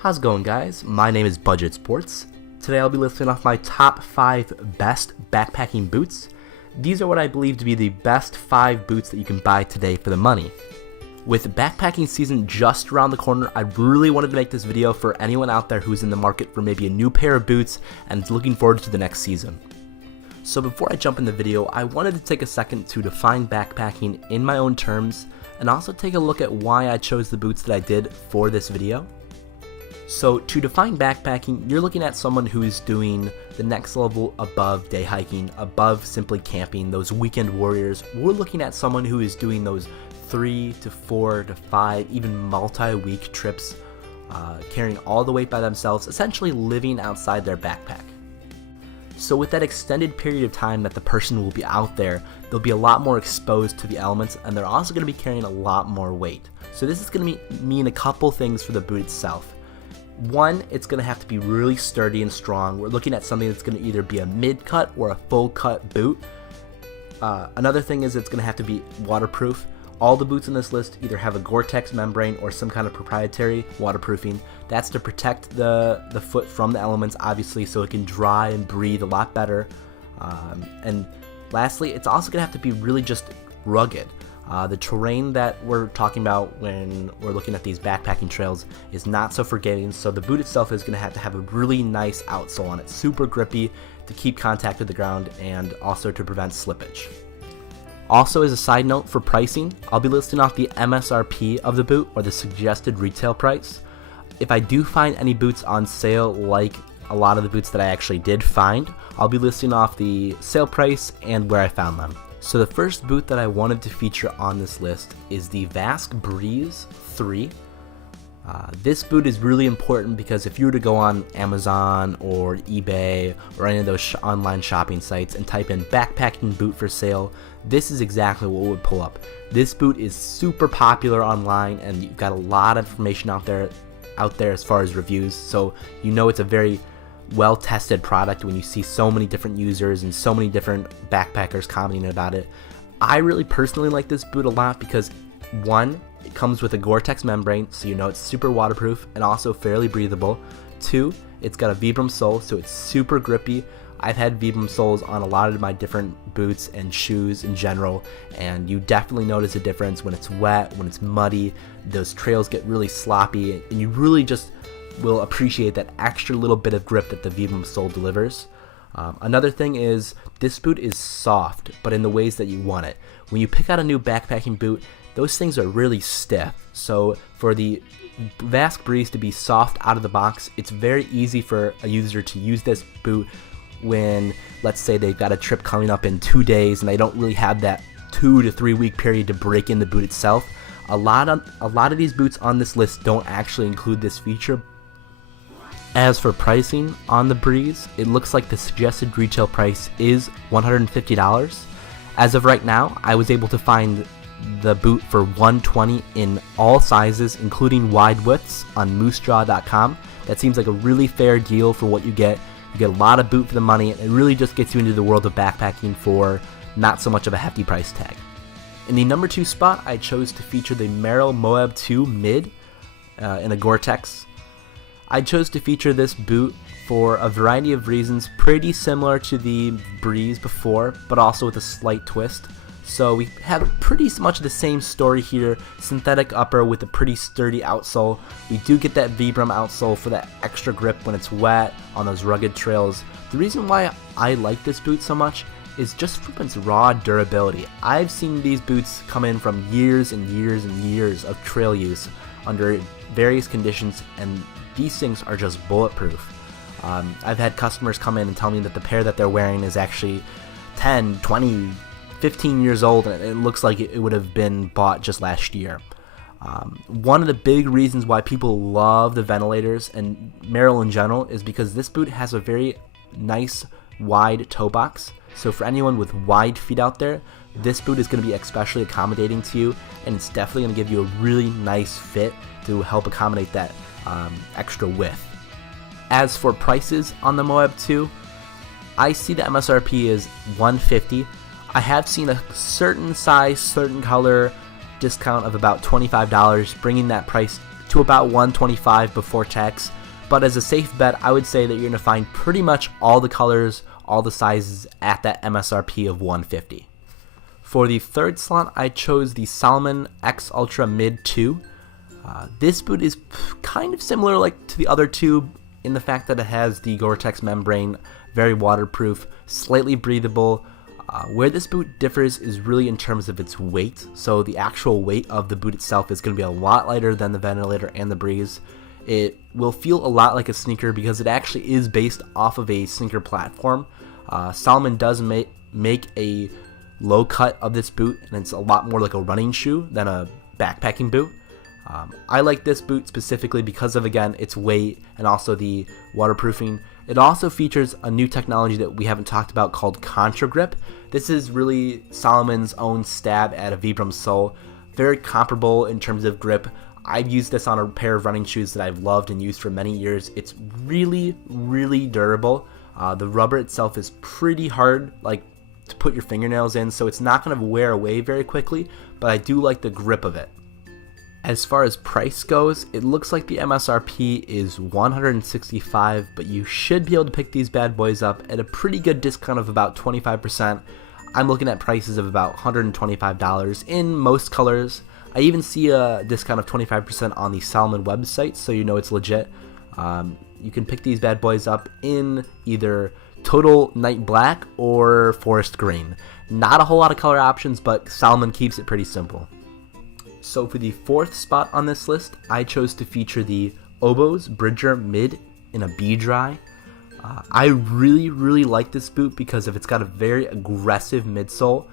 How's it going, guys? My name is Budget Sports. Today I'll be listing off my top 5 best backpacking boots. These are what I believe to be the best 5 boots that you can buy today for the money. With backpacking season just around the corner, I really wanted to make this video for anyone out there who's in the market for maybe a new pair of boots and is looking forward to the next season. So before I jump in the video, I wanted to take a second to define backpacking in my own terms and also take a look at why I chose the boots that I did for this video. So to define backpacking, you're looking at someone who is doing the next level above day hiking, above simply camping, those weekend warriors. We're looking at someone who is doing those 3 to 4 to 5, even multi-week trips, carrying all the weight by themselves, essentially living outside their backpack. So with that extended period of time that the person will be out there, they'll be a lot more exposed to the elements, and they're also going to be carrying a lot more weight. So this is going to mean a couple things for the boot itself. One, it's going to have to be really sturdy and strong. We're looking at something that's going to either be a mid-cut or a full-cut boot. Another thing is it's going to have to be waterproof. All the boots in this list either have a Gore-Tex membrane or some kind of proprietary waterproofing. That's to protect the foot from the elements, obviously, so it can dry and breathe a lot better. And lastly, it's also going to have to be really just rugged. The terrain that we're talking about when we're looking at these backpacking trails is not so forgiving, so the boot itself is going to have a really nice outsole on it, super grippy to keep contact with the ground and also to prevent slippage. Also, as a side note for pricing, I'll be listing off the MSRP of the boot, or the suggested retail price. If I do find any boots on sale, like a lot of the boots that I actually did find, I'll be listing off the sale price and where I found them. So the first boot that I wanted to feature on this list is the Vask Breeze 3. This boot is really important because if you were to go on Amazon or eBay or any of those online shopping sites and type in backpacking boot for sale, this is exactly what would pull up. This boot is super popular online, and you've got a lot of information out there as far as reviews, so you know it's a very well-tested product when you see so many different users and so many different backpackers commenting about it. I really personally like this boot a lot because, one, it comes with a Gore-Tex membrane, so you know it's super waterproof and also fairly breathable. 2, it's got a Vibram sole, so it's super grippy. I've had Vibram soles on a lot of my different boots and shoes in general, and you definitely notice a difference when it's wet, when it's muddy. Those trails get really sloppy, and you really just will appreciate that extra little bit of grip that the Vibram sole delivers. Another thing is this boot is soft, but in the ways that you want it. When you pick out a new backpacking boot, those things are really stiff. So for the Vask Breeze to be soft out of the box, it's very easy for a user to use this boot when, let's say, they've got a trip coming up in 2 days and they don't really have that 2 to 3 week period to break in the boot itself. A lot of these boots on this list don't actually include this feature. As for pricing on the Breeze, it looks like the suggested retail price is $150. As of right now, I was able to find the boot for $120 in all sizes, including wide widths, on moosejaw.com. That seems like a really fair deal for what you get. You get a lot of boot for the money, and it really just gets you into the world of backpacking for not so much of a hefty price tag. In the number 2 spot, I chose to feature the Merrell Moab 2 Mid in a Gore-Tex. I chose to feature this boot for a variety of reasons, pretty similar to the Breeze before, but also with a slight twist. So we have pretty much the same story here, synthetic upper with a pretty sturdy outsole. We do get that Vibram outsole for that extra grip when it's wet on those rugged trails. The reason why I like this boot so much is just from its raw durability. I've seen these boots come in from years and years and years of trail use under various conditions, and these things are just bulletproof. I've had customers come in and tell me that the pair that they're wearing is actually 10, 20, 15 years old, and it looks like it would have been bought just last year. One of the big reasons why people love the ventilators and Merrell in general is because this boot has a very nice wide toe box. So for anyone with wide feet out there, this boot is going to be especially accommodating to you, and it's definitely going to give you a really nice fit to help accommodate that extra width. As for prices on the Moab 2, I see the MSRP is $150. I have seen a certain size, certain color discount of about $25, bringing that price to about $125 before tax, but as a safe bet, I would say that you're going to find pretty much all the colors, all the sizes at that MSRP of $150. For the third slot, I chose the Salomon X Ultra Mid 2. This boot is kind of similar to the other two in the fact that it has the Gore-Tex membrane, very waterproof, slightly breathable. Where this boot differs is really in terms of its weight. So the actual weight of the boot itself is going to be a lot lighter than the Ventilator and the Breeze. It will feel a lot like a sneaker because it actually is based off of a sneaker platform. Salomon does make a low cut of this boot, and it's a lot more like a running shoe than a backpacking boot. I like this boot specifically because of, again, its weight and also the waterproofing. It also features a new technology that we haven't talked about called Contra Grip. This is really Salomon's own stab at a Vibram sole. Very comparable in terms of grip. I've used this on a pair of running shoes that I've loved and used for many years. It's really, really durable. The rubber itself is pretty hard, to put your fingernails in, so it's not going to wear away very quickly, but I do like the grip of it. As far as price goes, it looks like the MSRP is $165, but you should be able to pick these bad boys up at a pretty good discount of about 25%. I'm looking at prices of about $125 in most colors. I even see a discount of 25% on the Salomon website, so you know it's legit. You can pick these bad boys up in either Total Night Black or Forest Green. Not a whole lot of color options, but Salomon keeps it pretty simple. So for the fourth spot on this list, I chose to feature the Oboz Bridger Mid in a B-Dry. I really, really like this boot because it's got a very aggressive midsole.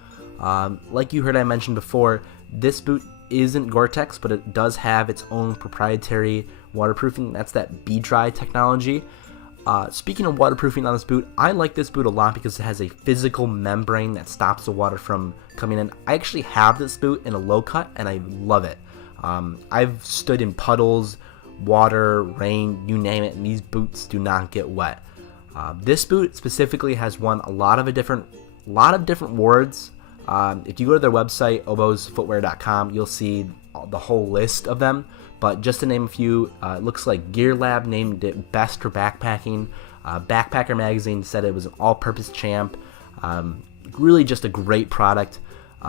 Like you heard I mentioned before, this boot isn't Gore-Tex, but it does have its own proprietary waterproofing. That's that B-Dry technology. Speaking of waterproofing on this boot, I like this boot a lot because it has a physical membrane that stops the water from coming in. I actually have this boot in a low cut and I love it. I've stood in puddles, water, rain, you name it, and these boots do not get wet. This boot specifically has won a lot of different awards. If you go to their website, obozfootwear.com, you'll see the whole list of them. But just to name a few, it looks like Gear Lab named it Best for Backpacking. Backpacker Magazine said it was an all-purpose champ. Really just a great product.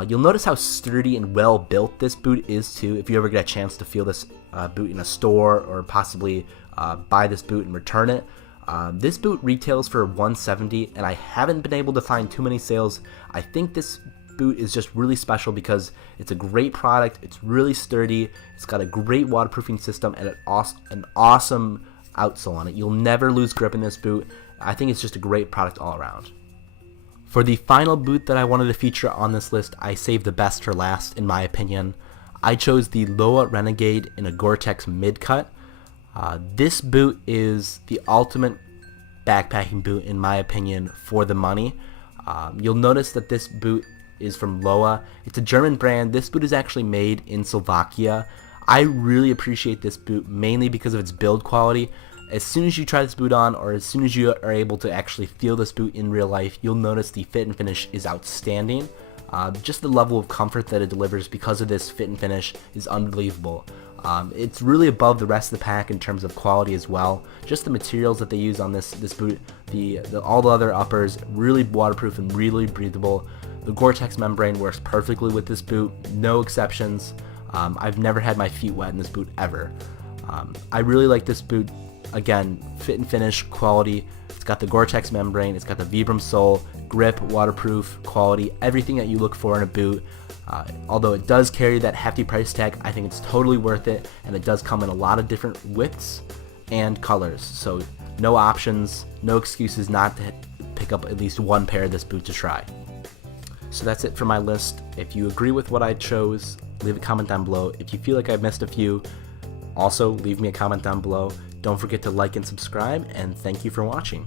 You'll notice how sturdy and well built this boot is too. If you ever get a chance to feel this boot in a store or possibly buy this boot and return it. This boot retails for $170, and I haven't been able to find too many sales. I think this boot is just really special because it's a great product, it's really sturdy, it's got a great waterproofing system, and an awesome outsole on it. You'll never lose grip in this boot. I think it's just a great product all around. For the final boot that I wanted to feature on this list, I saved the best for last in my opinion. I chose the Lowa Renegade in a Gore-Tex mid-cut. This boot is the ultimate backpacking boot in my opinion for the money. You'll notice that this boot is from Lowa. It's a German brand. This boot is actually made in Slovakia. I really appreciate this boot mainly because of its build quality. As soon as you try this boot on, or as soon as you are able to actually feel this boot in real life, you'll notice the fit and finish is outstanding. Just the level of comfort that it delivers because of this fit and finish is unbelievable. It's really above the rest of the pack in terms of quality as well. Just the materials that they use on this boot, all the other uppers, really waterproof and really breathable. The Gore-Tex membrane works perfectly with this boot, no exceptions. I've never had my feet wet in this boot ever. I really like this boot. Again, fit and finish, quality. It's got the Gore-Tex membrane, it's got the Vibram sole, grip, waterproof, quality, everything that you look for in a boot. Although it does carry that hefty price tag, I think it's totally worth it, and it does come in a lot of different widths and colors. So no options, no excuses not to pick up at least one pair of this boot to try. So that's it for my list. If you agree with what I chose, leave a comment down below. If you feel like I've missed a few, also leave me a comment down below. Don't forget to like and subscribe, and thank you for watching.